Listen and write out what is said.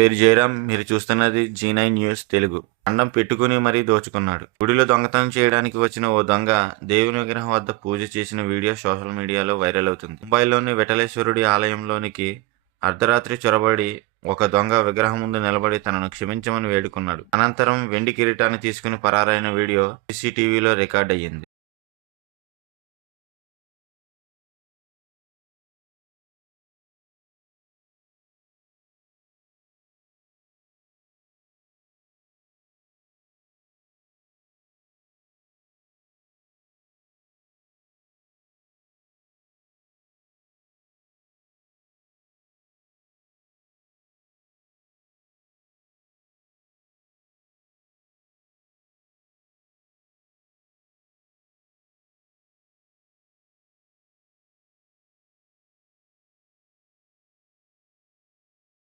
పేరు జయరాం. మీరు చూస్తున్నది G9 న్యూస్ తెలుగు. అన్నం పెట్టుకుని మరీ దోచుకున్నాడు. గుడిలో దొంగతనం చేయడానికి వచ్చిన ఓ దొంగ దేవుని విగ్రహం వద్ద పూజ చేసిన వీడియో సోషల్ మీడియాలో వైరల్ అవుతుంది. ముంబైలోని విఠలేశ్వరుడి ఆలయంలోనికి అర్ధరాత్రి చొరబడి ఒక దొంగ విగ్రహం ముందు నిలబడి తనను క్షమించమని వేడుకున్నాడు. అనంతరం వెండి కిరీటాన్ని తీసుకుని పరారైన వీడియో సీసీటీవీలో రికార్డ్ అయ్యింది.